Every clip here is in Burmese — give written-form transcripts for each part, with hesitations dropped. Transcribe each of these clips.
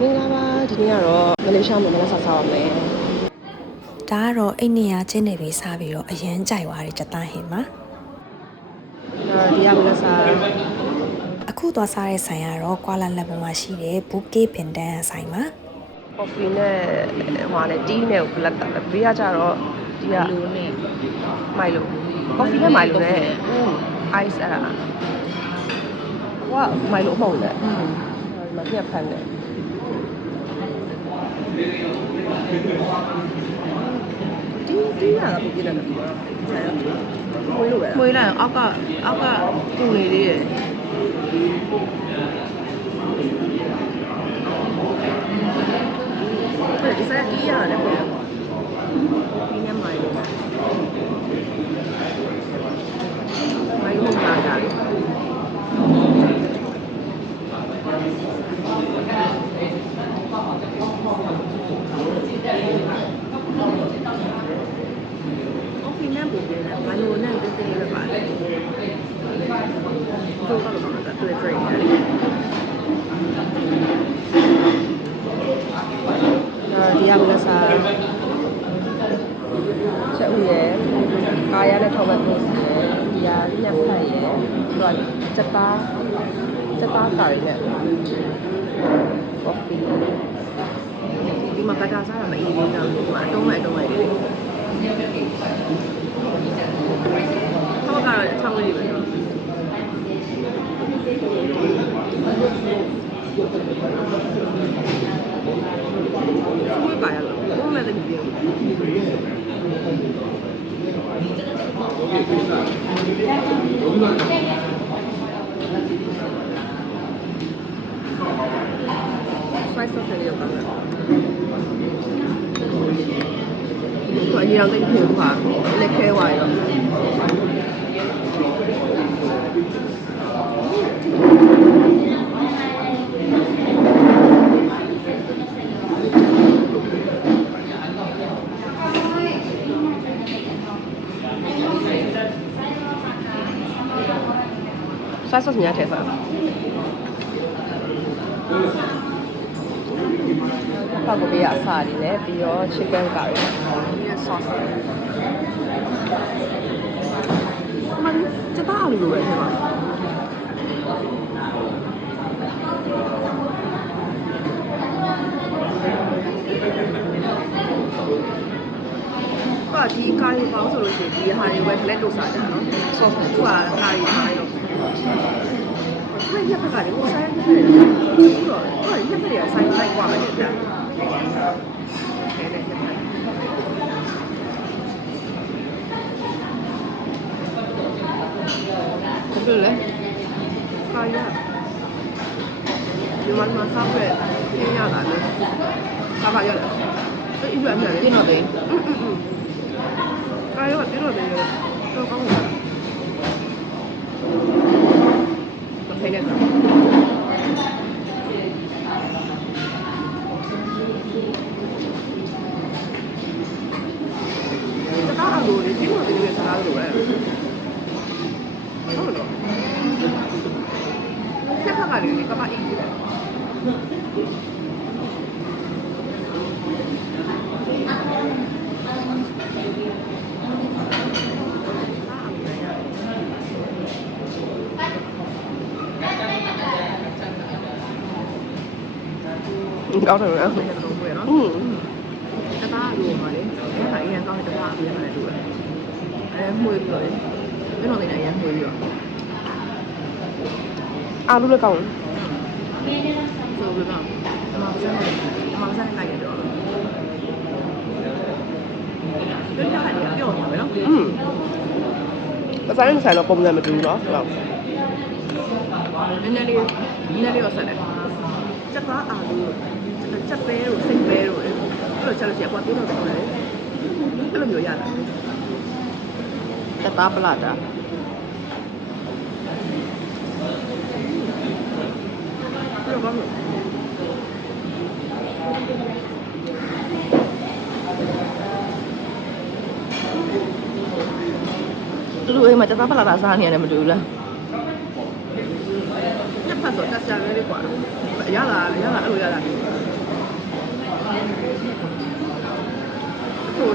မင်္ဂလာပါဒီနေ့ကတော့မလေးရှားမှာမနက်စာစားရမယ်ဒါကတော့အိတ်နေရချင်းနေပြီးစားပြီးတော့အရန်ကြိုက်သွားတယ်ချက်သားဟင်မှာဒီကမနက်စာအခုသွားစားတဲ့ဆိုင်ကတော့ကွာလာလမ်ပူမှာရှိတဲ့ဘူကေပင်တန်းဆိုင်မှာကော်ဖီနဲ့ဟိုနဲ့တီးနဲ့ဘလက်တာဘေးကကြတော့ဒီကလိုနဲ့မိုင်လိုကော်ဖီနဲ့မိုင်လိုနဲ့ice အဲ့ဒါဟိုကမိုင်လိုအမုံနဲ့ဒီမှာညက်ဖန်နဲ့တီးရတာပုံပြတယ်နော်မွေးလို့ပဲ မွေးလိုက်အောက်ကပူနေသေးတယ်ဒီစားတီးရတယ်ပေါ့ဒီနေ့မိုင်လိုမိုင်လိုမှာကြတယ်ဒီနေ့ပူနေတယ်မလိုနဲ့တင်းတင်းလေးပဲပါတယ်တော့တော့တွေ့တွေ့ရတယ်ဒီကမနက်စာချက်ဦးရယ်ကာရနဲ့ထောက်ပဲပို့စီရယ်ဒီကညက်ဖက်ရယ်ပြီးတော့ချက်သားကာရီနဲ့ကော်ဖီဒီမှာဘတ်တာစားတာမအေးသေးတော့ဒီမှာအတုံးလိုက်လေးထောက်ကတော့အချောင်းလေးပဲနော်ဘယ်ပါရလဲဘယ်မှာလဲဒီလိုSoy social ရောက်တာလေကိုအရင်ကတည်းကပြောပါလက်ခဲဝါရောစားစညာထဲစားပေါက်ကိုပေးရအစားလေးနဲ့ပြီးတော့ chicken curry နဲ့ sauce မင်းစတားလို့ပဲထဲမှာဒီကာရီပေါင်းဆိုလို့ရှိရင်ဒီဟာတွေပဲဖလက်တို့စားကြတာနော် sauce ကကာရီထားရောဘယ်ရက်ဖက်ကလည်းဟိုဆိုင်ရက်ဖက်တယ်ဘူးတော့ဟိုရက်ဖက်တွေကဆိုင်လိုက်กว่าပဲတဲ့ဘယ်လဲကာရီဒီမှာစားပဲပြင်းရတာလေစားပါရတယ်အဲ့ဒီအမြဲတင်းတော့တယ်ကာရီကတင်းတော့တယ်တော့ကောင်းတယ်မထိုင်နဲ့လိုလေဒီလိုတွေစားလို့ပဲဟုတ်တော့ဆက်ခါကလေးကမအေးကြီးပဲကောင်းတယ်နော်ဘယ်လိုလုပ်လဲနော်တသားလိုပါလေအဲ့ဒါအရင်ကောင်းတဲ့တသားအပြင်မှာလည်းတူတယ်အဲမှုပြီးတော့ဘယ်လိုလဲအရင်မှုပြီးတော့အားလုံးလည်းကောင်းတယ်ဆိုပြီးတော့အမောင်စားလိုက်ရတော့ဘယ်လိုလဲပြောမှာပဲနော်ဆိုင်တော့ပုံစံမတူဘူးเนาะဆိုတော့နည်းနည်းလေးတော့ဆက်တယ်ချက်သားအာလူချက်ပဲလို့စိတ်ပဲလို့အဲ့လိုချက်လို့ရှိရင်ပေါ်တင်းတော့တယ်အဲ့လိုမျိုးရတာတက်သားပလာတာအဲ့လိုကောင်းလို့သူတို့အိမ်မှာတက်သားပလာတာစားနေရတယ်မတူဘူးလားညက်ဖတ်ဆိုတက်ကြရဲလေးกว่าရလာအဲ့လိုရလာ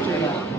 ကျွေးတာ